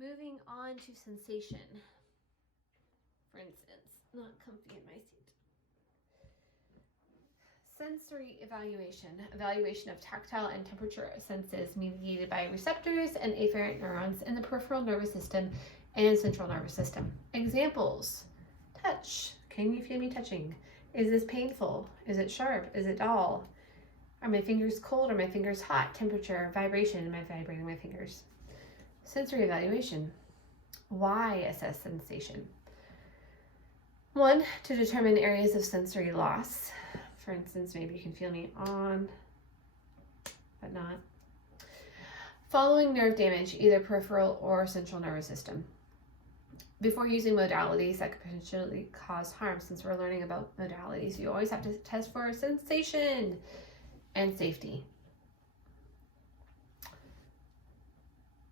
Moving on to sensation. For instance, not comfy in my seat. Sensory evaluation of tactile and temperature senses mediated by receptors and afferent neurons in the peripheral nervous system and central nervous system. Examples: touch. Can you feel me touching? Is this painful? Is it sharp? Is it dull? Are my fingers cold? Are my fingers hot? Temperature, vibration. Am I vibrating my fingers? Sensory evaluation. Why assess sensation? 1, to determine areas of sensory loss. For instance, maybe you can feel me on, but not. Following nerve damage, either peripheral or central nervous system. Before using modalities that could potentially cause harm, since we're learning about modalities, you always have to test for sensation and safety.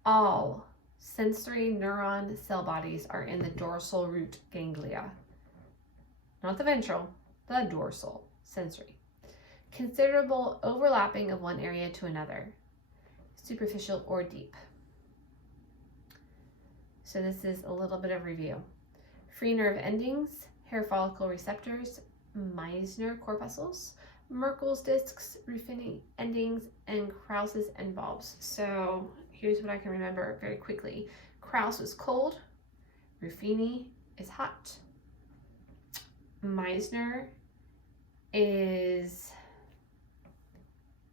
All sensory neuron cell bodies are in the dorsal root ganglia. Not the ventral, the dorsal sensory. Considerable overlapping of one area to another, superficial or deep. So this is a little bit of review. Free nerve endings, hair follicle receptors, Meissner corpuscles, Merkel's discs, Ruffini endings, and Krauss's end bulbs. So here's what I can remember very quickly. Krauss is cold, Ruffini is hot, Meissner is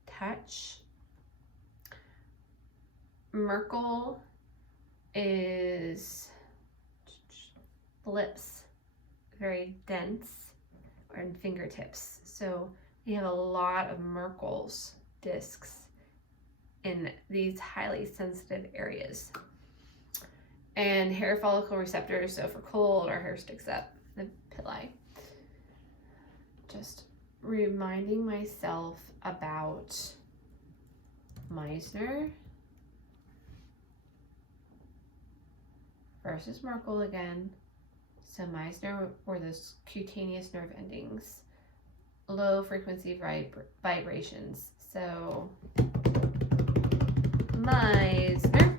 touch, Merkel is lips, very dense, and fingertips. So we have a lot of Merkel's discs in these highly sensitive areas. And hair follicle receptors, so for cold, our hair sticks up, the pili. Just reminding myself about Meissner versus Merkel again. So Meissner were those cutaneous nerve endings, low frequency vibrations. So Meissner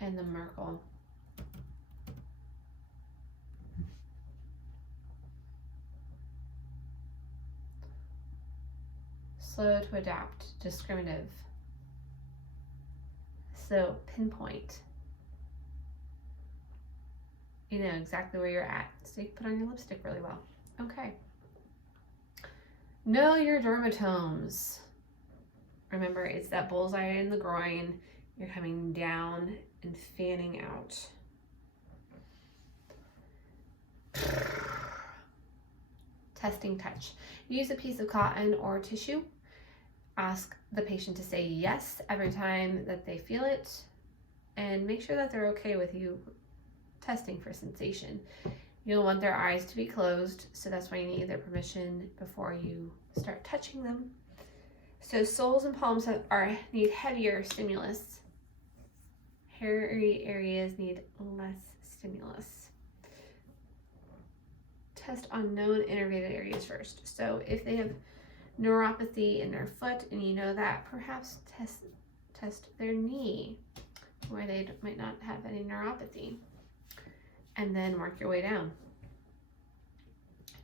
and the Merkel. Slow to adapt, discriminative. So pinpoint. You know exactly where you're at. So you can put on your lipstick really well. Okay. Know your dermatomes. Remember, it's that bullseye in the groin. You're coming down and fanning out. Testing touch. Use a piece of cotton or tissue. Ask the patient to say yes every time that they feel it, and make sure that they're okay with you testing for sensation. You'll want their eyes to be closed, so that's why you need their permission before you start touching them. So soles and palms need heavier stimulus. Hairy areas need less stimulus. Test on known innervated areas first. So if they have neuropathy in their foot and you know that, perhaps test their knee where they might not have any neuropathy, and then work your way down.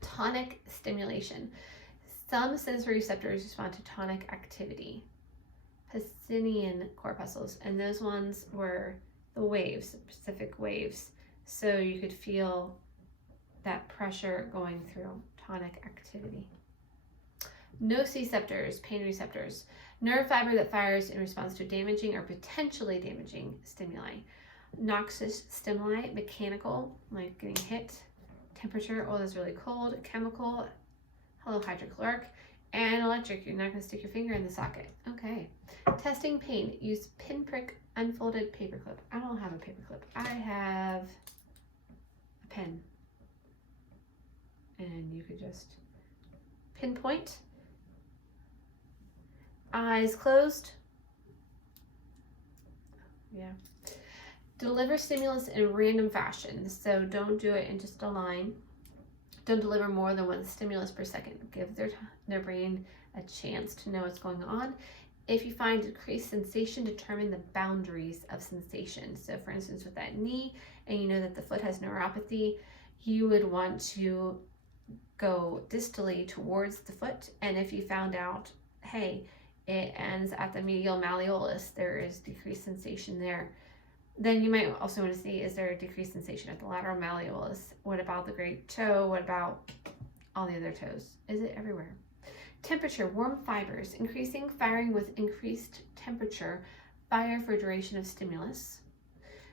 Tonic stimulation. Some sensory receptors respond to tonic activity, Pacinian corpuscles, and those ones were the waves, specific waves, so you could feel that pressure going through tonic activity. Nociceptors, pain receptors, nerve fiber that fires in response to damaging or potentially damaging stimuli. Noxious stimuli, mechanical, like getting hit, temperature, oh that's really cold, chemical, hello hydrochloric, and electric, you're not going to stick your finger in the socket. Okay. Testing pain, use pinprick unfolded paperclip. I don't have a paperclip, I have a pen. And you could just pinpoint. Eyes closed. Yeah. Deliver stimulus in random fashion. So don't do it in just a line. Don't deliver more than one stimulus per second. Give their brain a chance to know what's going on. If you find decreased sensation, determine the boundaries of sensation. So for instance, with that knee, and you know that the foot has neuropathy, you would want to go distally towards the foot. And if you found out, hey, it ends at the medial malleolus, there is decreased sensation there, then you might also want to see, is there a decreased sensation at the lateral malleolus? What about the great toe? What about all the other toes? Is it everywhere? Temperature, warm fibers, increasing firing with increased temperature, fire for duration of stimulus.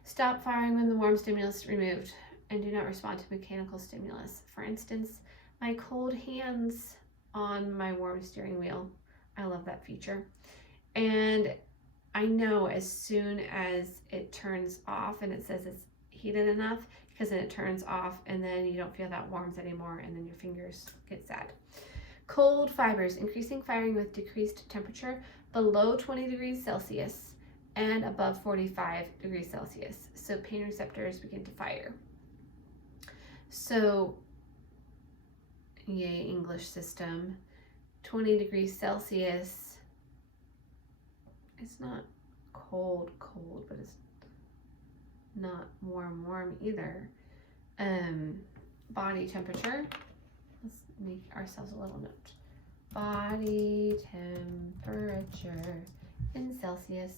Stop firing when the warm stimulus is removed and do not respond to mechanical stimulus. For instance, my cold hands on my warm steering wheel. I love that feature. And I know as soon as it turns off and it says it's heated enough, because then it turns off and then you don't feel that warmth anymore and then your fingers get sad. Cold fibers, increasing firing with decreased temperature below 20 degrees Celsius and above 45 degrees Celsius. So pain receptors begin to fire. So, yay, English system, 20 degrees Celsius, it's not cold, but it's not warm either. Body temperature, let's make ourselves a little note. Body temperature in Celsius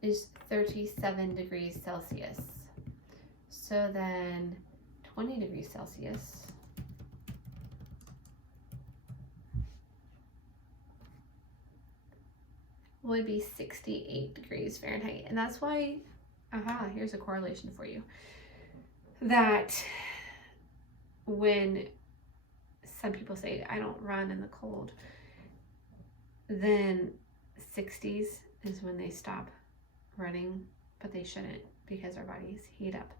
is 37 degrees Celsius. So then 20 degrees Celsius would be 68 degrees Fahrenheit. And that's why, here's a correlation for you. That when some people say, I don't run in the cold, then 60s is when they stop running, but they shouldn't because our bodies heat up.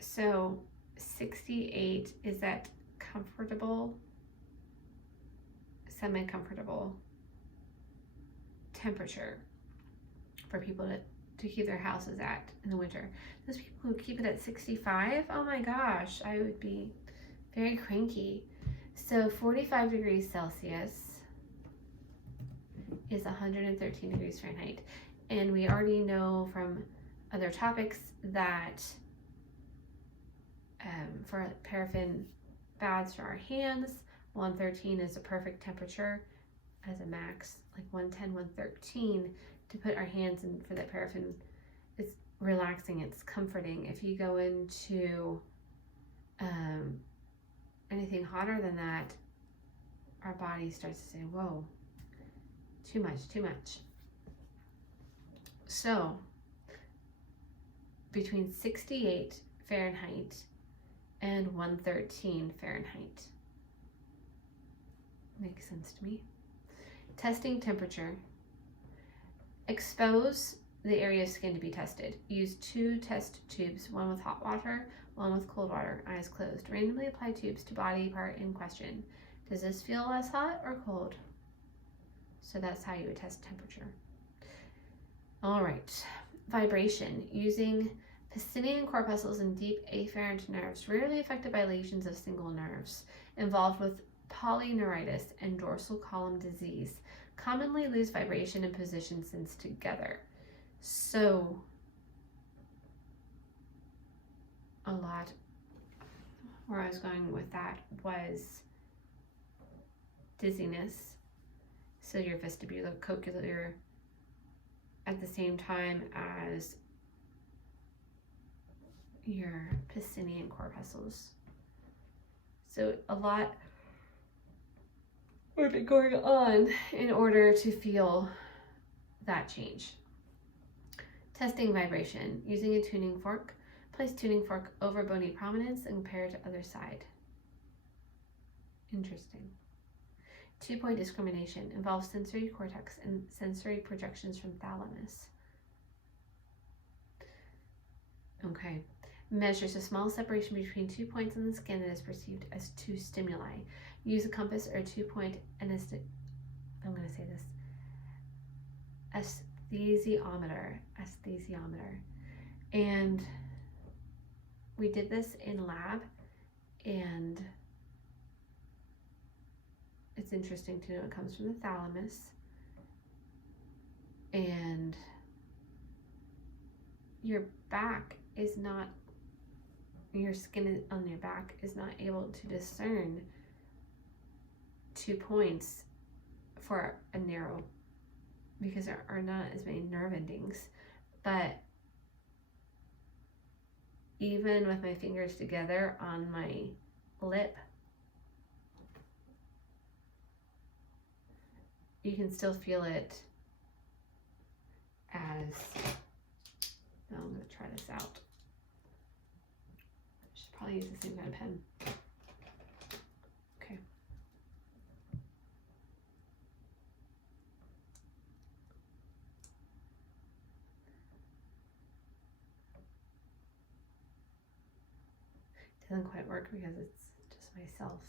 So 68 is that comfortable, semi-comfortable temperature for people to keep their houses at in the winter. Those people who keep it at 65, oh my gosh, I would be very cranky. So 45 degrees Celsius is 113 degrees Fahrenheit. And we already know from other topics that for paraffin baths for our hands, 113 is a perfect temperature as a max, like 110, 113 to put our hands in for that paraffin. It's relaxing, it's comforting. If you go into anything hotter than that, our body starts to say, whoa, too much. So between 68 Fahrenheit and 113 Fahrenheit. Makes sense to me. Testing temperature. Expose the area of skin to be tested. Use 2 test tubes, one with hot water, one with cold water, eyes closed. Randomly apply tubes to body part in question. Does this feel less hot or cold? So that's how you would test temperature. All right, vibration. Using Pacinian corpuscles and deep afferent nerves, rarely affected by lesions of single nerves, involved with polyneuritis and dorsal column disease, commonly lose vibration and position since together. So a lot where I was going with that was dizziness, so your vestibulocochlear at the same time as your Pacinian corpuscles. So a lot would be going on in order to feel that change. Testing vibration. Using a tuning fork. Place tuning fork over bony prominence and compare to other side. Interesting. 2-point discrimination. Involves sensory cortex and sensory projections from thalamus. Okay. Measures a small separation between 2 points on the skin that is perceived as 2 stimuli. Use a compass or a 2-point aesthesiometer. And we did this in lab, and it's interesting to know it comes from the thalamus. And your back is not, your skin on your back is not able to discern 2 points for a narrow, because there are not as many nerve endings. But even with my fingers together on my lip, you can still feel it as, now I'm going to try this out. I should probably use the same kind of pen. Okay. It doesn't quite work because it's just myself.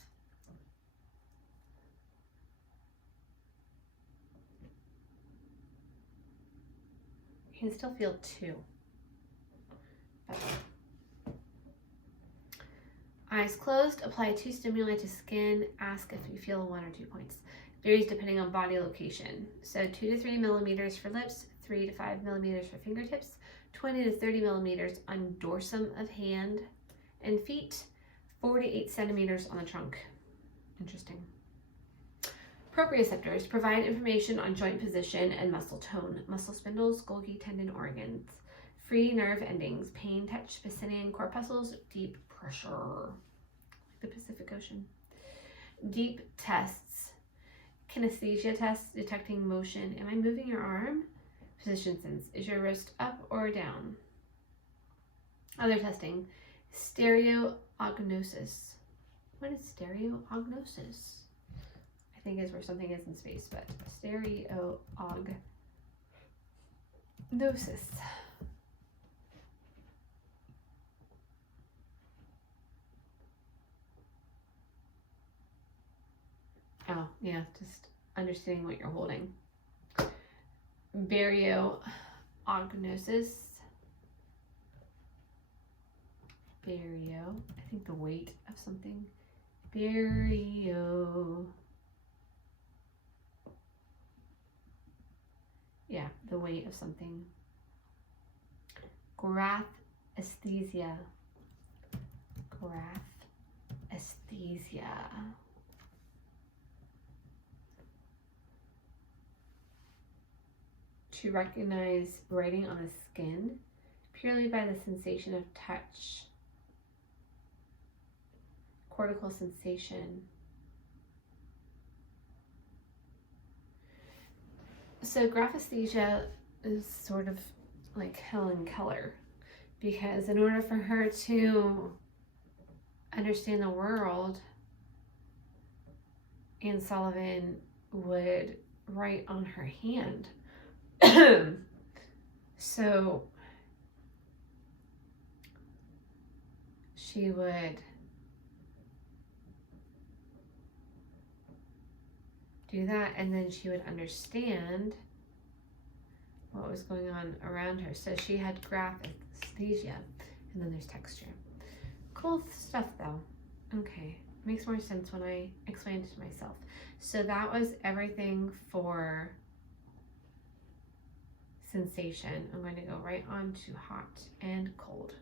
You can still feel 2. Eyes closed, apply 2 stimuli to skin. Ask if you feel 1 or 2 points. Varies depending on body location. So 2 to 3 millimeters for lips, 3 to 5 millimeters for fingertips, 20 to 30 millimeters on dorsum of hand and feet, 4 to 8 centimeters on the trunk. Interesting. Proprioceptors provide information on joint position and muscle tone. Muscle spindles, Golgi tendon organs. Free nerve endings, pain, touch, Pacinian corpuscles, deep pressure, like the Pacific Ocean. Deep tests, kinesthesia tests, detecting motion. Am I moving your arm? Position sense, is your wrist up or down? Other testing, stereognosis. What is stereognosis? I think is where something is in space, but stereognosis. Oh, yeah, just understanding what you're holding. Baryognosis. Baryo, I think the weight of something. Baryo. Yeah, the weight of something. Graphesthesia. Graphesthesia. To recognize writing on the skin purely by the sensation of touch. Cortical sensation. So graphesthesia is sort of like Helen Keller, because in order for her to understand the world, Anne Sullivan would write on her hand. So she would do that, and then she would understand what was going on around her. So she had graphesthesia, and then there's texture. Cool stuff though. Okay, makes more sense when I explained it to myself. So that was everything for sensation. I'm going to go right on to hot and cold.